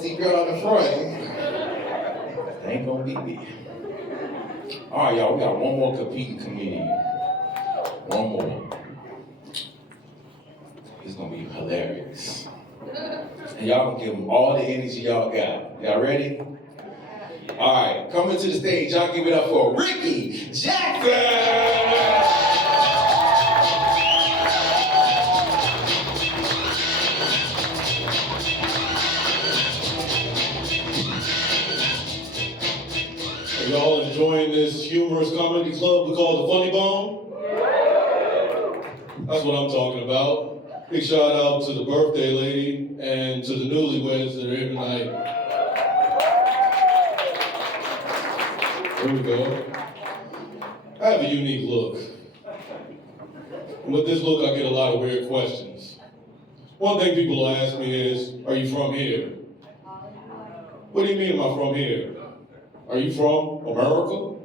see girl in the front. Ain't gonna be me. All right, y'all, we got one more competing comedian. One more. It's gonna be hilarious. And y'all gonna give them all the energy y'all got. Y'all ready? All right, coming to the stage, y'all give it up for Ricky Jackson! Y'all enjoying this humorous comedy club we call the Funny Bone? That's what I'm talking about. Big shout out to the birthday lady and to the newlyweds that are here tonight. Here we go. I have a unique look. And with this look, I get a lot of weird questions. One thing people ask me is, are you from here? What do you mean, am I from here? Are you from America?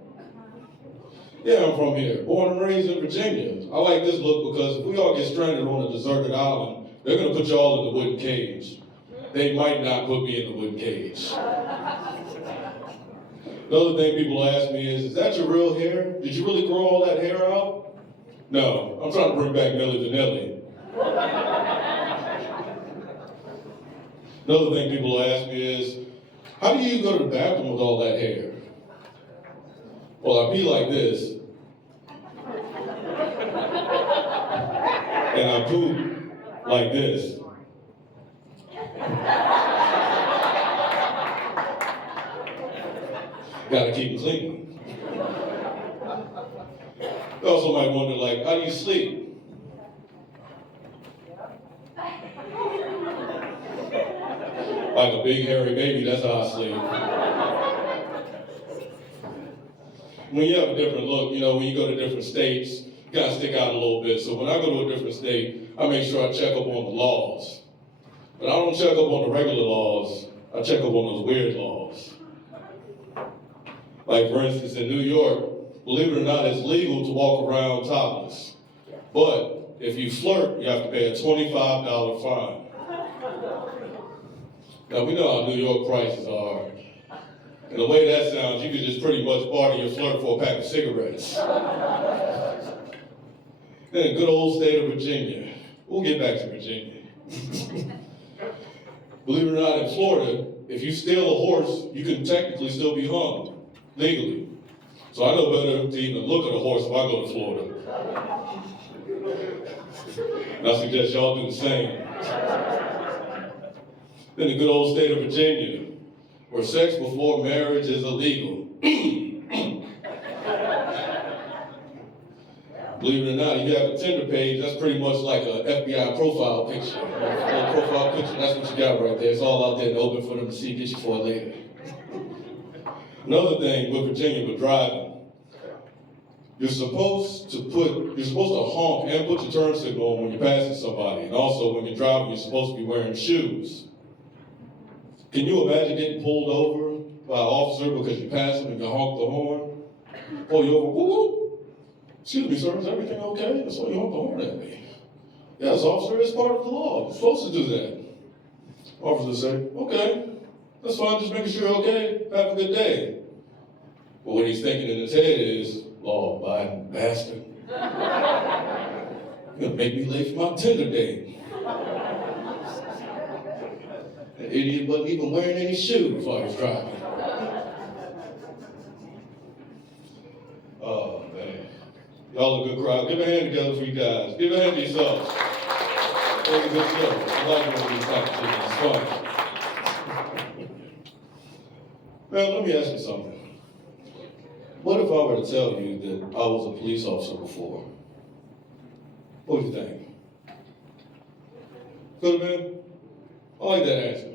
Yeah, I'm from here. Born and raised in Virginia. I like this look because if we all get stranded on a deserted island, they're gonna put y'all in the wooden cage. They might not put me in the wooden cage. Another thing people ask me is that your real hair? Did you really grow all that hair out? No, I'm trying to bring back Milli Vanilli. Another thing people ask me is, how do you go to the bathroom with all that hair? Well, I pee like this. And I poop like this. Gotta keep it clean. You also might wonder, like, how do you sleep? Like a big hairy baby, that's how I sleep. When you have a different look, you know, when you go to different states, you gotta stick out a little bit. So when I go to a different state, I make sure I check up on the laws. But I don't check up on the regular laws, I check up on those weird laws. Like for instance, in New York, believe it or not, it's legal to walk around topless. But if you flirt, you have to pay a $25 fine. Now we know how New York prices are. And the way that sounds, you could just pretty much barter your flirt for a pack of cigarettes. Then a good old state of Virginia. We'll get back to Virginia. Believe it or not, in Florida, if you steal a horse, you can technically still be hung, legally. So I know better to even look at a horse if I go to Florida. And I suggest y'all do the same. Then the good old state of Virginia, where sex before marriage is illegal. Believe it or not, if you have a Tinder page, that's pretty much like an FBI profile picture. A profile picture, that's what you got right there. It's all out there and open for them to see, get you for later. Another thing with Virginia with driving, you're supposed to honk and put your turn signal on when you're passing somebody. And also when you're driving, you're supposed to be wearing shoes. Can you imagine getting pulled over by an officer because you passed him and you honk the horn? Pull you over, whoop, whoop. Excuse me, sir, is everything okay? That's why you honk the horn at me. Yes, officer, it's part of the law. You're supposed to do that. Officer say, okay, that's fine, just making sure you're okay. Have a good day. But what he's thinking in his head is, law-abiding bastard. You're gonna make me late for my Tinder date. That idiot wasn't even wearing any shoes while he was driving. Oh, man. Y'all a good crowd. Give a hand together for you guys. Give a hand to yourselves. That's a good show. I like when these type of things. It's fun. Man, let me ask you something. What if I were to tell you that I was a police officer before? What do you think? Could have been? I like that answer.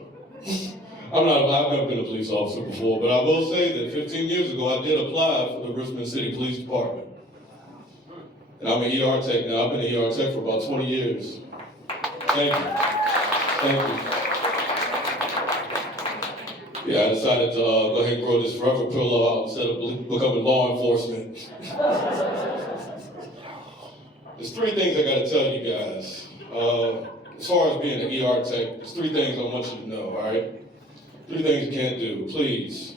I've never been a police officer before, but I will say that 15 years ago, I did apply for the Richmond City Police Department. And I'm an ER tech now. I've been an ER tech for about 20 years. Thank you. Thank you. Yeah, I decided to go ahead and grow this forever pillow out instead of becoming law enforcement. There's three things I gotta tell you guys. As far as being an ER tech, there's three things I want you to know, all right? Three things you can't do, please.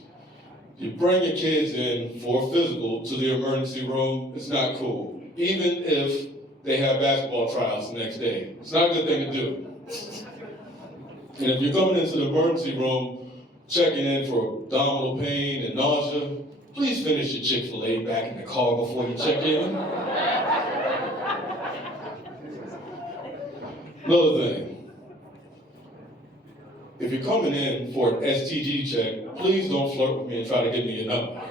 You bring your kids in for a physical to the emergency room, it's not cool. Even if they have basketball tryouts the next day. It's not a good thing to do. And if you're coming into the emergency room, checking in for abdominal pain and nausea, please finish your Chick-fil-A back in the car before you check in. Another thing, if you're coming in for an STD check, please don't flirt with me and try to get me your number.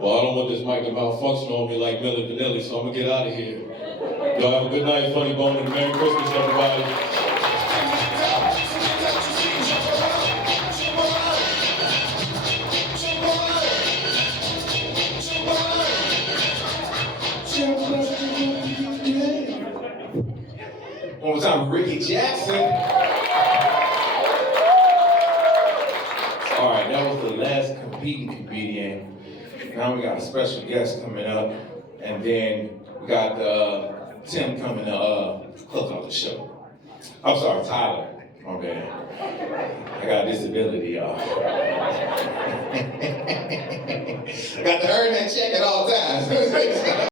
Well, I don't want this mic to malfunction on me like Milli Vanilli, so I'm gonna get out of here. Y'all have a good night, Funny Bone, and Merry Christmas, everybody. One more time, Ricky Jackson. All right, that was the last competing comedian. Now we got a special guest coming up, and then we got Tim coming to close out the show. I'm sorry, Tyler. My bad. I got a disability, y'all. I got to earn that check at all times.